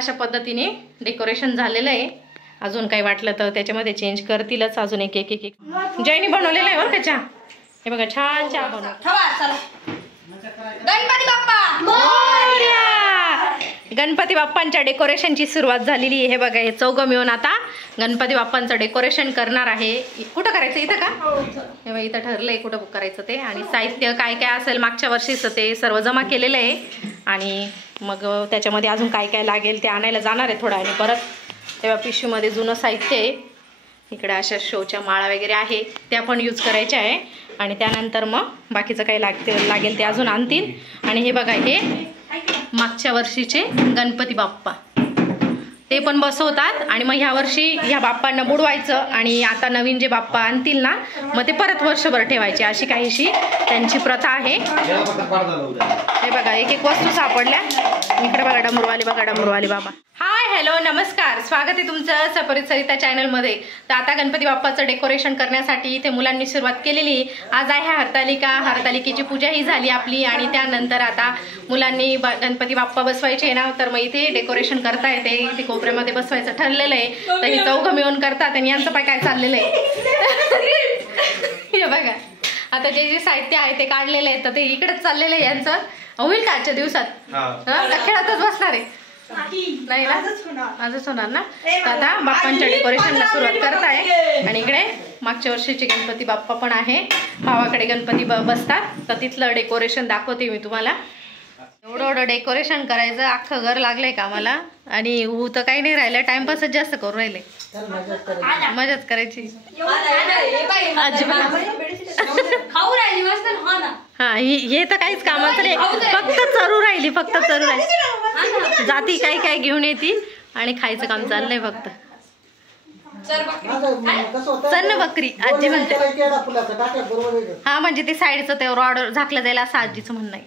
अशा पद्धतीने डेकोरेशन झालेलं आहे. अजून काही वाटलं तर त्याच्यामध्ये चेंज करतीलच. अजून एक एक एक एक जयनी बनवलेलं आहे बरं का चहा. हे बघा छान चहा बनव. गणपती बाप्पा मोरया. गणपती बाप्पांच्या डेकोरेशनची सुरुवात झालेली आहे. हे बघा हे चौघं मिळून आता गणपती बाप्पांचं डेकोरेशन करणार आहे. कुठं करायचं इथं का? हे बघा इथं ठरलंय कुठं करायचं ते. आणि साहित्य काय काय असेल मागच्या वर्षीचं ते सर्व जमा केलेलं आहे. आणि मग त्याच्यामध्ये अजून काय काय लागेल ते आणायला जाणार आहे थोडं. आणि परत तेव्हा पिशवीमध्ये जुनं साहित्य आहे. इकडे अशा शोच्या माळा वगैरे आहे त्या पण यूज करायच्या आहे. आणि त्यानंतर मग बाकीचं काही लागेल ते अजून आणतील. आणि हे बघा हे मागच्या वर्षीचे गणपती बाप्पा ते पण बसवतात. आणि मग ह्या वर्षी ह्या बाप्पांना बुडवायचं आणि आता नवीन जे बाप्पा आणतील ना मग ते परत वर्षभर ठेवायचे अशी काहीशी त्यांची प्रथा आहे. हे बघा एक एक वस्तू सापडल्या. इकडे बघा डमरूवाली बघा डमरूवाली बाबा. हाय हॅलो नमस्कार, स्वागत आहे तुमचं सपरित सरिता चॅनलमध्ये. तर आता गणपती बाप्पाचं डेकोरेशन करण्यासाठी इथे मुलांनी सुरुवात केलेली. आज आहे हरतालिका. हरतालिकेची पूजा ही झाली आपली. आणि त्यानंतर आता मुलांनी गणपती बाप्पा बसवायचे ना तर मग इथे डेकोरेशन करता येते. इथे कोपऱ्यामध्ये बसवायचं ठरलेलं आहे. तर हे चौघं मिळून करतात. आणि यांचं पाय काय चाललेलं आहे हे बघा. आता जे जे साहित्य आहे ते काढलेलं आहे तर ते इकडेच चाललेलं आहे यांचं. होईल का आजच्या दिवसात? खेळातच बसणार आहे नाही ना? आजच होणार ना. तर आता बाप्पांच्या डेकोरेशनला सुरुवात करत आहे. आणि इकडे मागच्या वर्षीचे गणपती बाप्पा पण आहे. भावाकडे गणपती बसतात तर तिथलं डेकोरेशन दाखवते मी तुम्हाला. एवढं डेकोरेशन करायचं अख्खं घर लागलंय का मला. आणि तर काही नाही राहिलं, टाइमपासच जास्त करू राहिले. मजाच करायची. हा हे तर काहीच कामाचं नाही, फक्त चरू राहिली. फक्त चरू राहिली. जाती काही काही घेऊन येते आणि खायचं काम चाललंय फक्त. चन्न बकरी आजी म्हणते. हा म्हणजे ते साईडचं ते रॉड झाकलं जाईल असं आजीचं म्हणणं आहे.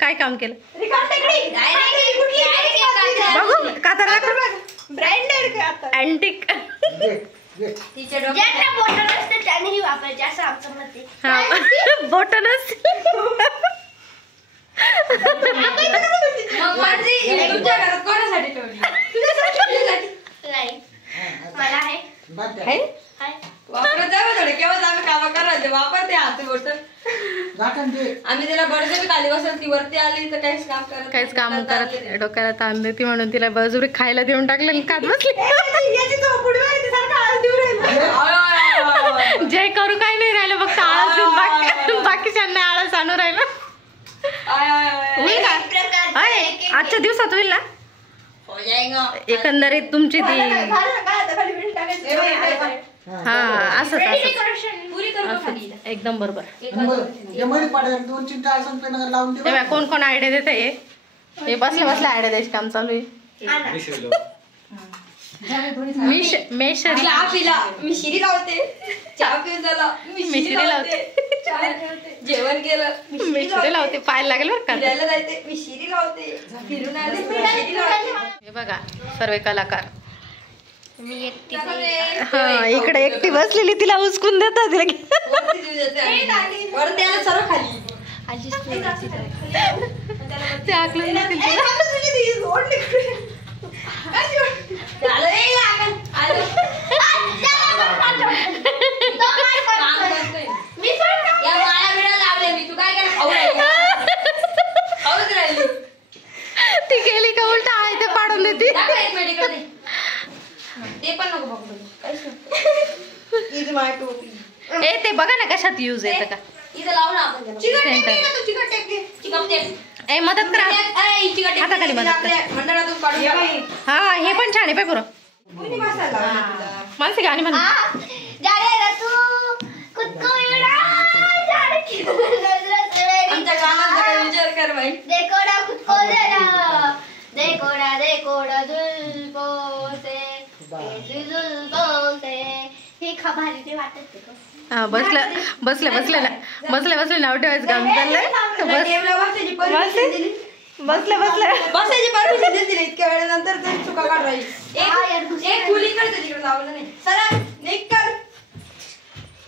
काय काम केलं बघू का तर अँटिक बोटनच आम्ही तिला बळजबरी खाली बसत ती वरती आली तर काहीच काम करत डोक्याला ताण देते म्हणून तिला बळजबरी खायला देऊन टाकलं. खात बसली. जे करू काही नाही राहिलं फक्त आळस. बाकीच्यांना आळस आणू राहिलं. होईल का आजच्या दिवसात? होईल ना एकंदरीत तुमची ती. हा असं एकदम बरोबर. कोण कोण आयडिया देत आहे? हे बसल्या बसल्या आयडिया द्यायचे काम चालू आहे. मिश्री लावते, चहा पिऊन झाला मिश्री लावते, जेवण केलं मिश्री लावते, पाहायला लागेल बरं का. फिरायला जायचे मिश्री लावते, फिरून आले. हे बघा सर्व कलाकार. हा इकडे एकटी बसलेली तिला उचकून देतात. ते आकलून ती गेली का उलटा आहे ते पाडून देते. ए ते बघा ना कशात यूज येतं का. ए मदत करा हाताखाली मदत करा. हा हे पण छान आहे पाय पुरं. मानसी गाणी म्हणा. हा बसल्या बसल्या बसल्या बसल्या बसल्या नाव ठेवायचं काम चाललंय. बसल्या बसल्या बसायची परमिशन दिली इतक्या वेळेनंतर चुका काढायची. एक खुली करते तिकडे लावलं नाही सर निघ कर.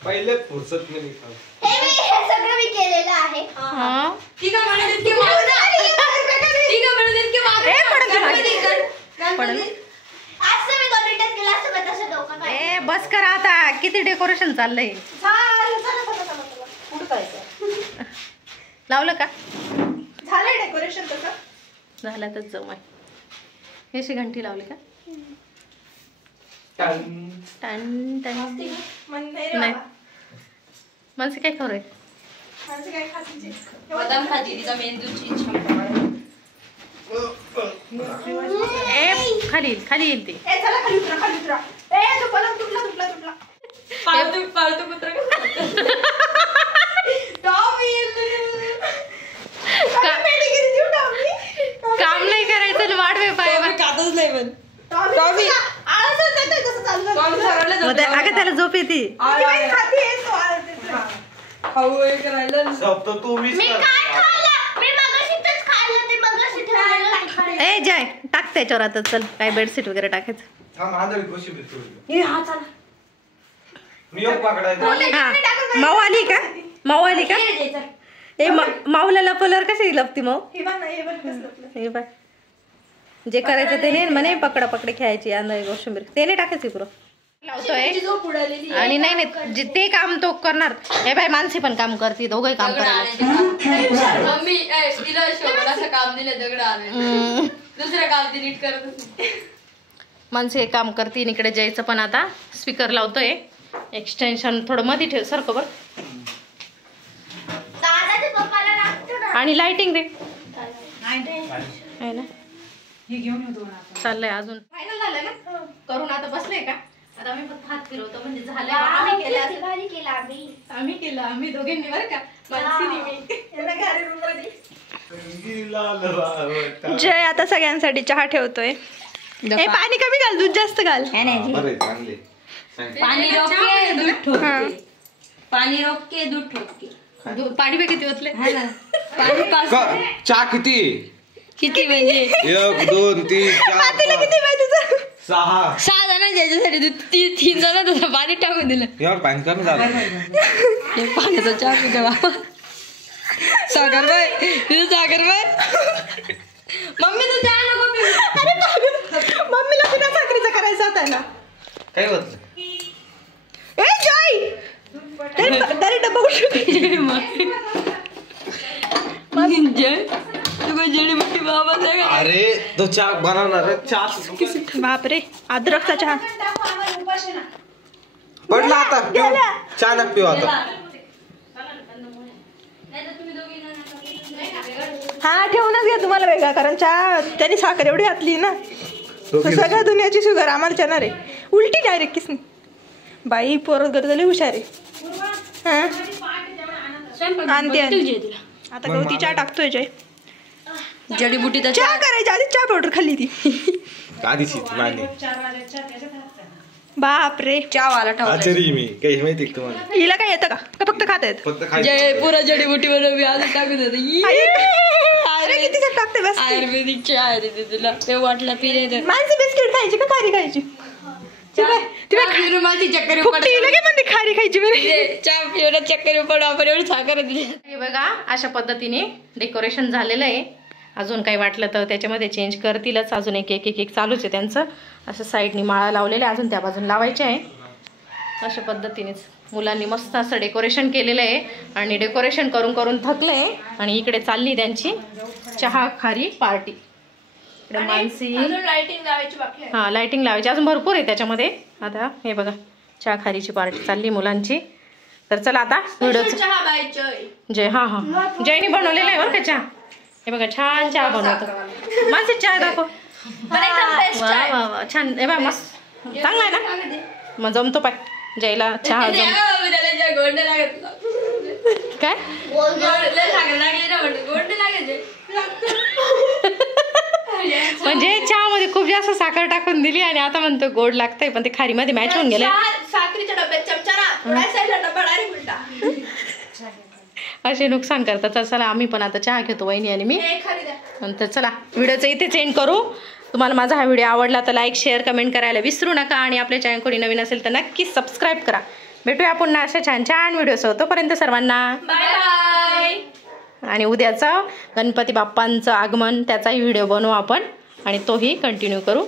पहिले फुर्सत में निकाल. हे सगळं मी बस करा आता, किती डेकोरेशन चाललंय. कुठं जायचं? लावलं का? झालंय डेकोरेशन तसं. झालं तर जमाय. हे अशी घंटी लावली का? टन टन. नाही माणसे काय खरंय. बदाम खाती तिचा मेंदूची इच्छा. ए खाली येईल ती. खाली उतरा. ए तो पलंग तुटला. पाळतू कुत्रा काम नाही करायचं, वाढवे पाय. कातच नाही पण अगं त्याला झोप येते. ए जय टाक त्याच्यावर आता. चल काय बेडशीट वगैरे टाकायचं. हा माऊ आली का? माऊ आली का? ए माऊला लपवल्यावर कशी लपती माऊ? हे बघ जे करायचं ते नाही म्हणे. पकडा पकडे खेळायची अंदाज कोशिंबीर ते नाही टाकायची पुरं लावतोय. आणि नाही जे ते काम तो करणार. हे बाय माणसे पण काम करते, दोघंही काम करायला. मम्मी तिला असं काम दिलं दगड आणायला, दुसरं काम ती नीट करत. माणसे काम करते. इकडे जायचं पण आता स्पीकर लावतोय. एक्सटेन्शन थोडं मध्ये ठेव सारखं बरं. आणि लाइटिंग रे आहे ना. चाललंय अजून फायनल झालं ना. करून आता बसले का? आता आम्ही फक्त हात फिरवतो म्हणजे झालं. आम्ही केलं आम्ही दोघींनी बरं का. जय आता सगळ्यांसाठी चहा ठेवतोय. हे पाणी कमी घाल, दूध जास्त घाल. पाणी रोके दूध ठोके. पाणी रोके दूध ठोके. पाणी बी किती ओतले. चहा किती म्हणजे 1 2 3 4 किती पाहिजे तुझं? 6 जण ज्याच्यासाठी 3 जण तसं पाणी टाकून दिलं. यावर पाणी करणं झालं. पाण्याचा चहा पिता बाबा. सागर बाय तुझं सागर बाय. मम्मी तू चहा नको पिऊ. मम्मीला बिना साखरेचा करायचा होता ना. काय होत ए जय तरी डब्बा अरे तो चहा बनवणार चहा. बापरे अद्रकचा चहा पडला आता. चहा नका पिऊ आता. हा ठेवूनच घ्या तुम्हाला वेगळा, कारण चहा त्याने साखर एवढी घातली ना. सगळ्या दुनियाची शुगर आम्हाला चणार आहे. उलटी डायरेक्ट किसनी. बाई पोरं गरजली हुशार आहे. आणते आता गवती चहा टाकतोय जय. जडीबुटी चहा करायच्या आधी चहा पावडर खाल्ली ती. आधीची मानी बापरे चहावाला ठेवला. आचारी मी काही माहिती का तुम्हाला? हिला काय येतं का फक्त खाता येत? फक्त जय पुरा जडीबुटी बनवली आज टाकून किती टाकते बस. आयुर्वेदिक चहा आहे तिथे तुला ते वाटलं पिले. माणसं बिस्किट खायची का खारी खायची? रुमालची चक्कर म्हणते खारी खायची चहा पिवण्यात चक्कर पडू आपण एवढी साखर दिली. हे बघा अशा पद्धतीने डेकोरेशन झालेलं आहे. अजून काही वाटलं तर त्याच्यामध्ये चेंज करतीलच. अजून एक चालूच आहे त्यांचं. असं साईडनी माळा लावलेल्या अजून त्या बाजून लावायच्या आहे. अशा पद्धतीनेच मुलांनी मस्त असं डेकोरेशन केलेलं आहे. आणि डेकोरेशन करून करून थकले. आणि इकडे चालली त्यांची चहा खारी पार्टी. इकडे मानसी लाइटिंग लावायची बाकी आहे. हां लाइटिंग लावायची अजून भरपूर आहे त्याच्यामध्ये. आता हे बघा चहा खारीची पार्टी चालली मुलांची. तर चला आता व्हिडिओ चहा बाय जय. हां हां जयनी बनवलेलं आहे बरं का चहा. हे बघा छान चहा बनवतो. मानसी चहा दाखव. वा वा वा छान. हे बघा मस्त चांगला आहे ना. मग जमतो पाय जयला चहा काय म्हणजे चहामध्ये खूप जास्त साखर टाकून दिली आणि आता म्हणतो गोड लागतंय. पण ते खारीमध्ये मॅच होऊन गेलं. साखरीच्या डब्यात चमचा डब्बा डायरेक्ट उलटा. असे नुकसान करतात. तर चला आम्ही पण आता चहा घेतो वहिनी आणि मी. नंतर चला व्हिडिओचं इथेच एंड करू. तुम्हाला माझा हा व्हिडिओ आवडला तर लाईक शेअर कमेंट करायला विसरू नका. आणि आपल्या चॅनल कोणी नवीन असेल तर नक्कीच सबस्क्राईब करा. भेटूया पुन्हा अशा छान छान व्हिडिओ. तोपर्यंत सर्वांना बाय बाय. आणि उद्याचा गणपती बाप्पांचं आगमन त्याचाही व्हिडिओ बनवू आपण आणि तोही कंटिन्यू करू.